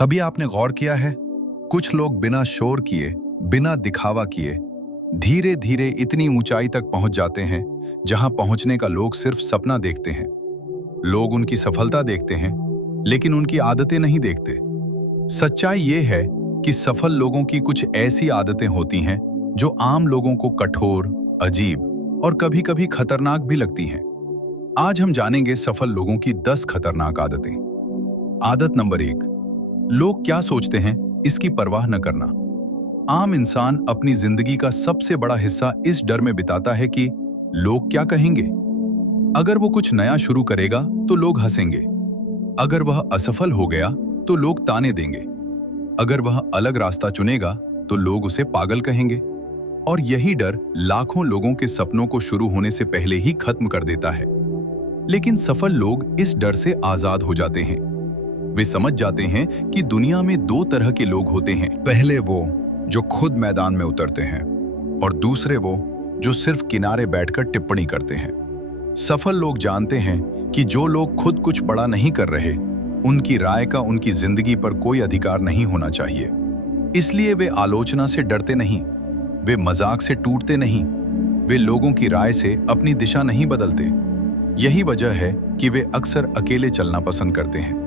कभी आपने गौर किया है, कुछ लोग बिना शोर किए, बिना दिखावा किए धीरे धीरे इतनी ऊंचाई तक पहुंच जाते हैं जहां पहुंचने का लोग सिर्फ सपना देखते हैं। लोग उनकी सफलता देखते हैं लेकिन उनकी आदतें नहीं देखते। सच्चाई ये है कि सफल लोगों की कुछ ऐसी आदतें होती हैं जो आम लोगों को कठोर, अजीब और कभी-कभी खतरनाक भी लगती हैं। आज हम जानेंगे सफल लोगों की 10 खतरनाक आदतें। आदत नंबर 1, लोग क्या सोचते हैं इसकी परवाह न करना। आम इंसान अपनी जिंदगी का सबसे बड़ा हिस्सा इस डर में बिताता है कि लोग क्या कहेंगे। अगर वो कुछ नया शुरू करेगा तो लोग हंसेंगे, अगर वह असफल हो गया तो लोग ताने देंगे, अगर वह अलग रास्ता चुनेगा तो लोग उसे पागल कहेंगे। और यही डर लाखों लोगों के सपनों को शुरू होने से पहले ही खत्म कर देता है। लेकिन सफल लोग इस डर से आजाद हो जाते हैं। वे समझ जाते हैं कि दुनिया में 2 तरह के लोग होते हैं। पहले वो जो खुद मैदान में उतरते हैं और दूसरे वो जो सिर्फ किनारे बैठकर टिप्पणी करते हैं। सफल लोग जानते हैं कि जो लोग खुद कुछ बड़ा नहीं कर रहे, उनकी राय का उनकी जिंदगी पर कोई अधिकार नहीं होना चाहिए। इसलिए वे आलोचना से डरते नहीं, वे मजाक से टूटते नहीं, वे लोगों की राय से अपनी दिशा नहीं बदलते। यही वजह है कि वे अक्सर अकेले चलना पसंद करते हैं,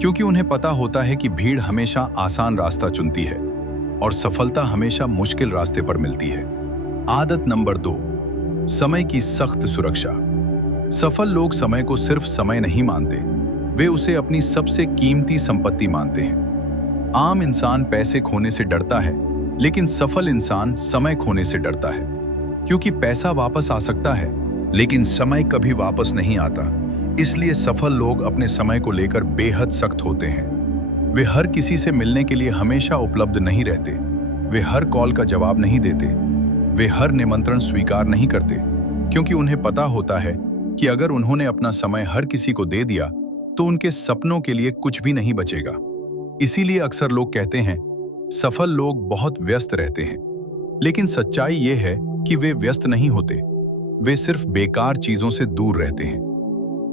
क्योंकि उन्हें पता होता है कि भीड़ हमेशा आसान रास्ता चुनती है और सफलता हमेशा मुश्किल रास्ते पर मिलती है। आदत नंबर 2, समय की सख्त सुरक्षा। सफल लोग समय को सिर्फ समय नहीं मानते, वे उसे अपनी सबसे कीमती संपत्ति मानते हैं। आम इंसान पैसे खोने से डरता है, लेकिन सफल इंसान समय खोने से डरता है, क्योंकि पैसा वापस आ सकता है लेकिन समय कभी वापस नहीं आता। इसलिए सफल लोग अपने समय को लेकर बेहद सख्त होते हैं। वे हर किसी से मिलने के लिए हमेशा उपलब्ध नहीं रहते, वे हर कॉल का जवाब नहीं देते, वे हर निमंत्रण स्वीकार नहीं करते, क्योंकि उन्हें पता होता है कि अगर उन्होंने अपना समय हर किसी को दे दिया तो उनके सपनों के लिए कुछ भी नहीं बचेगा। इसीलिए अक्सर लोग कहते हैं सफल लोग बहुत व्यस्त रहते हैं, लेकिन सच्चाई ये है कि वे व्यस्त नहीं होते, वे सिर्फ बेकार चीजों से दूर रहते हैं।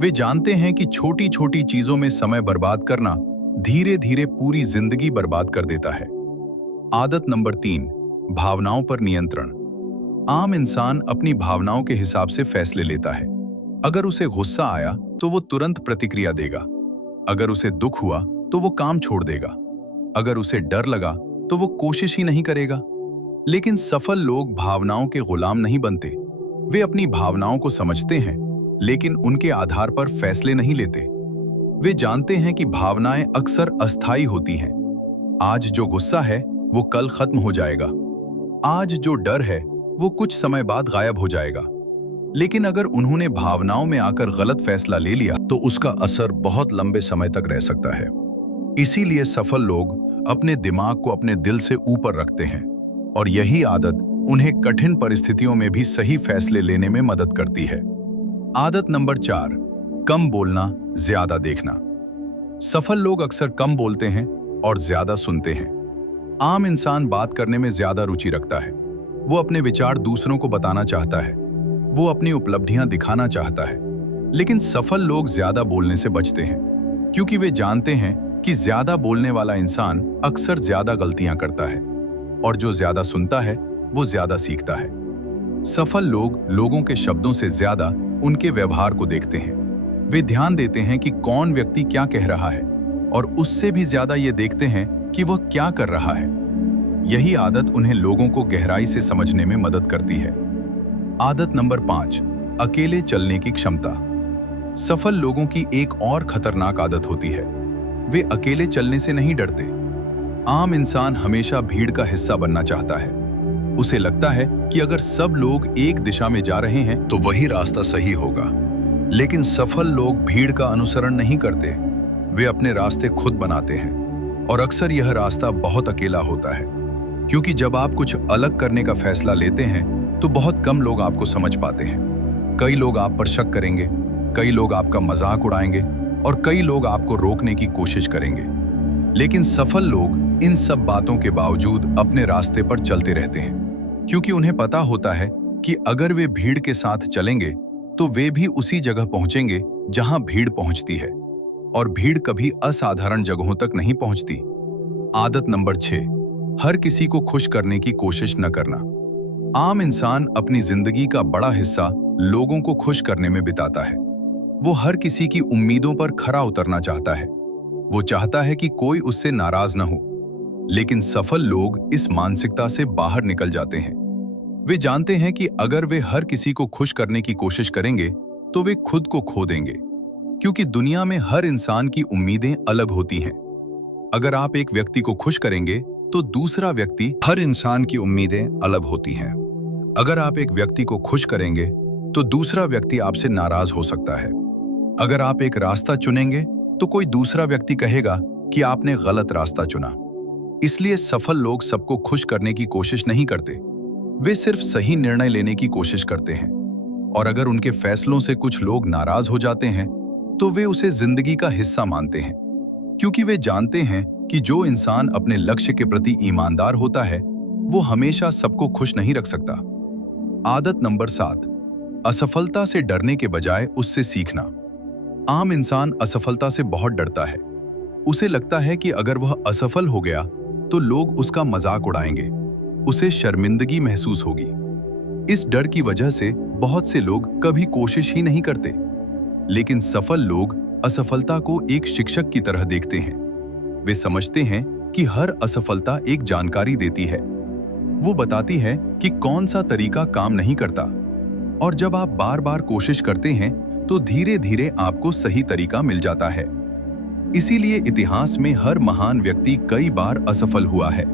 वे जानते हैं कि छोटी छोटी चीजों में समय बर्बाद करना धीरे धीरे पूरी जिंदगी बर्बाद कर देता है। आदत नंबर 3, भावनाओं पर नियंत्रण। आम इंसान अपनी भावनाओं के हिसाब से फैसले लेता है। अगर उसे गुस्सा आया तो वो तुरंत प्रतिक्रिया देगा, अगर उसे दुख हुआ तो वो काम छोड़ देगा, अगर उसे डर लगा तो वो कोशिश ही नहीं करेगा। लेकिन सफल लोग भावनाओं के गुलाम नहीं बनते, वे अपनी भावनाओं को समझते हैं लेकिन उनके आधार पर फैसले नहीं लेते। वे जानते हैं कि भावनाएं अक्सर अस्थायी होती हैं। आज जो गुस्सा है वो कल खत्म हो जाएगा, आज जो डर है वो कुछ समय बाद गायब हो जाएगा। लेकिन अगर उन्होंने भावनाओं में आकर गलत फैसला ले लिया तो उसका असर बहुत लंबे समय तक रह सकता है। इसीलिए सफल लोग अपने दिमाग को अपने दिल से ऊपर रखते हैं और यही आदत उन्हें कठिन परिस्थितियों में भी सही फैसले लेने में मदद करती है। आदत नंबर 4, कम बोलना, ज्यादा देखना। सफल लोग अक्सर कम बोलते हैं और ज्यादा सुनते हैं। आम इंसान बात करने में ज्यादा रुचि रखता है, वो अपने विचार दूसरों को बताना चाहता है, वो अपनी उपलब्धियां दिखाना चाहता है। लेकिन सफल लोग ज्यादा बोलने से बचते हैं, क्योंकि वे जानते हैं कि ज्यादा बोलने वाला इंसान अक्सर ज्यादा गलतियां करता है और जो ज्यादा सुनता है वो ज्यादा सीखता है। सफल लोग लोगों के शब्दों से ज्यादा उनके व्यवहार को देखते हैं। वे ध्यान देते हैं कि कौन व्यक्ति क्या कह रहा है और उससे भी ज्यादा ये देखते हैं कि वह क्या कर रहा है। यही आदत उन्हें लोगों को गहराई से समझने में मदद करती है। आदत नंबर 5, अकेले चलने की क्षमता। सफल लोगों की एक और खतरनाक आदत होती है, वे अकेले चलने से नहीं डरते। आम इंसान हमेशा भीड़ का हिस्सा बनना चाहता है। उसे लगता है कि अगर सब लोग एक दिशा में जा रहे हैं तो वही रास्ता सही होगा। लेकिन सफल लोग भीड़ का अनुसरण नहीं करते, वे अपने रास्ते खुद बनाते हैं और अक्सर यह रास्ता बहुत अकेला होता है, क्योंकि जब आप कुछ अलग करने का फैसला लेते हैं तो बहुत कम लोग आपको समझ पाते हैं। कई लोग आप पर शक करेंगे, कई लोग आपका मजाक उड़ाएंगे और कई लोग आपको रोकने की कोशिश करेंगे। लेकिन सफल लोग इन सब बातों के बावजूद अपने रास्ते पर चलते रहते हैं, क्योंकि उन्हें पता होता है कि अगर वे भीड़ के साथ चलेंगे तो वे भी उसी जगह पहुंचेंगे जहां भीड़ पहुंचती है, और भीड़ कभी असाधारण जगहों तक नहीं पहुंचती, आदत नंबर 6, हर किसी को खुश करने की कोशिश न करना। आम इंसान अपनी जिंदगी का बड़ा हिस्सा लोगों को खुश करने में बिताता है। वो हर किसी की उम्मीदों पर खरा उतरना चाहता है। वो चाहता है कि कोई उससे नाराज न हो। लेकिन सफल लोग इस मानसिकता से बाहर निकल जाते हैं। वे जानते हैं कि अगर वे हर किसी को खुश करने की कोशिश करेंगे तो वे खुद को खो देंगे, क्योंकि दुनिया में हर इंसान की उम्मीदें अलग होती हैं। अगर आप एक व्यक्ति को खुश करेंगे तो दूसरा व्यक्ति, हर इंसान की उम्मीदें अलग होती हैं। अगर आप एक व्यक्ति को खुश करेंगे तो दूसरा व्यक्ति आपसे नाराज हो सकता है। अगर आप एक रास्ता चुनेंगे तो कोई दूसरा व्यक्ति कहेगा कि आपने गलत रास्ता चुना। इसलिए सफल लोग सबको खुश करने की कोशिश नहीं करते। वे सिर्फ सही निर्णय लेने की कोशिश करते हैं। और अगर उनके फैसलों से कुछ लोग नाराज हो जाते हैं तो वे उसे जिंदगी का हिस्सा मानते हैं, क्योंकि वे जानते हैं कि जो इंसान अपने लक्ष्य के प्रति ईमानदार होता है वो हमेशा सबको खुश नहीं रख सकता। आदत नंबर 7, असफलता से डरने के बजाय उससे सीखना। आम इंसान असफलता से बहुत डरता है। उसे लगता है कि अगर वह असफल हो गया तो लोग उसका मजाक उड़ाएंगे, उसे शर्मिंदगी महसूस होगी। इस डर की वजह से बहुत से लोग कभी कोशिश ही नहीं करते। लेकिन सफल लोग असफलता को एक शिक्षक की तरह देखते हैं। वे समझते हैं कि हर असफलता एक जानकारी देती है। वो बताती है कि कौन सा तरीका काम नहीं करता, और जब आप बार बार कोशिश करते हैं तो धीरे धीरे आपको सही तरीका मिल जाता है। इसीलिए इतिहास में हर महान व्यक्ति कई बार असफल हुआ है।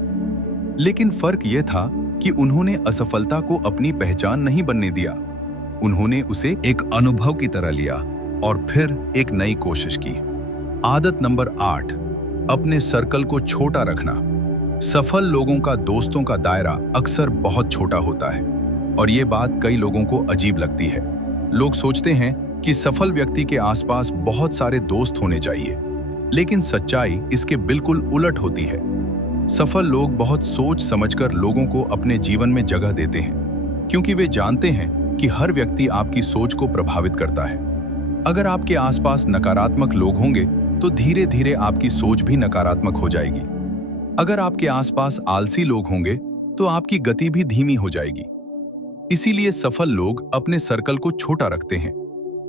लेकिन फर्क यह था कि उन्होंने असफलता को अपनी पहचान नहीं बनने दिया। उन्होंने उसे एक अनुभव की तरह लिया और फिर एक नई कोशिश की। आदत नंबर 8, अपने सर्कल को छोटा रखना। सफल लोगों का दोस्तों का दायरा अक्सर बहुत छोटा होता है, और ये बात कई लोगों को अजीब लगती है। लोग सोचते हैं कि सफल व्यक्ति के आसपास बहुत सारे दोस्त होने चाहिए, लेकिन सच्चाई इसके बिल्कुल उलट होती है। सफल लोग बहुत सोच समझकर लोगों को अपने जीवन में जगह देते हैं, क्योंकि वे जानते हैं कि हर व्यक्ति आपकी सोच को प्रभावित करता है। अगर आपके आसपास नकारात्मक लोग होंगे तो धीरे धीरे आपकी सोच भी नकारात्मक हो जाएगी। अगर आपके आसपास आलसी लोग होंगे तो आपकी गति भी धीमी हो जाएगी। इसीलिए सफल लोग अपने सर्कल को छोटा रखते हैं।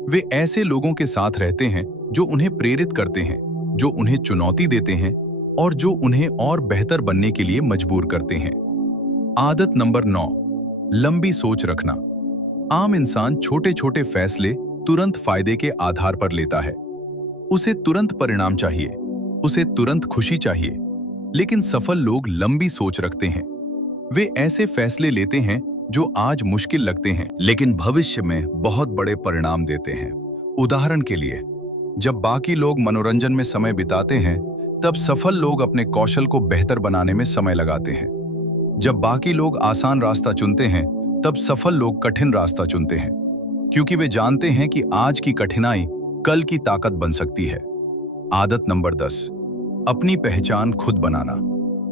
वे ऐसे लोगों के साथ रहते हैं जो उन्हें प्रेरित करते हैं, जो उन्हें चुनौती देते हैं और जो उन्हें और बेहतर बनने के लिए मजबूर करते हैं। आदत नंबर 9, लंबी सोच रखना। आम इंसान छोटे छोटे फैसले तुरंत फायदे के आधार पर लेता है। उसे तुरंत परिणाम चाहिए, उसे तुरंत खुशी चाहिए। लेकिन सफल लोग लंबी सोच रखते हैं। वे ऐसे फैसले लेते हैं जो आज मुश्किल लगते हैं लेकिन भविष्य में बहुत बड़े परिणाम देते हैं। उदाहरण के लिए, जब बाकी लोग मनोरंजन में समय बिताते हैं तब सफल लोग अपने कौशल को बेहतर बनाने में समय लगाते हैं। जब बाकी लोग आसान रास्ता चुनते हैं तब सफल लोग कठिन रास्ता चुनते हैं, क्योंकि वे जानते हैं कि आज की कठिनाई कल की ताकत बन सकती है। आदत नंबर 10, अपनी पहचान खुद बनाना।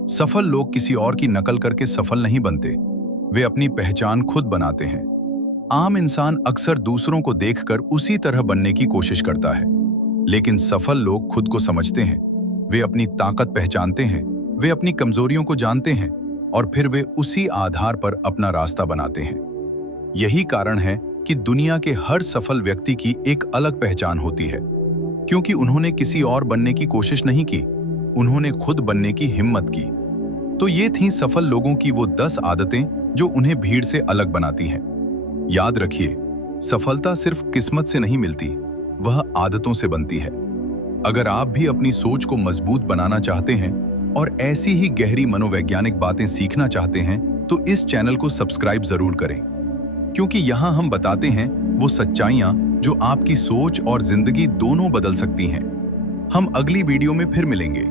सफल लोग किसी और की नकल करके सफल नहीं बनते, वे अपनी पहचान खुद बनाते हैं। आम इंसान अक्सर दूसरों को देखकर उसी तरह बनने की कोशिश करता है, लेकिन सफल लोग खुद को समझते हैं। वे अपनी ताकत पहचानते हैं, वे अपनी कमजोरियों को जानते हैं और फिर वे उसी आधार पर अपना रास्ता बनाते हैं। यही कारण है कि दुनिया के हर सफल व्यक्ति की एक अलग पहचान होती है, क्योंकि उन्होंने किसी और बनने की कोशिश नहीं की, उन्होंने खुद बनने की हिम्मत की। तो ये थीं सफल लोगों की वो 10 आदतें जो उन्हें भीड़ से अलग बनाती हैं। याद रखिए, सफलता सिर्फ किस्मत से नहीं मिलती, वह आदतों से बनती है। अगर आप भी अपनी सोच को मजबूत बनाना चाहते हैं और ऐसी ही गहरी मनोवैज्ञानिक बातें सीखना चाहते हैं तो इस चैनल को सब्सक्राइब जरूर करें, क्योंकि यहाँ हम बताते हैं वो सच्चाइयाँ जो आपकी सोच और जिंदगी दोनों बदल सकती हैं। हम अगली वीडियो में फिर मिलेंगे।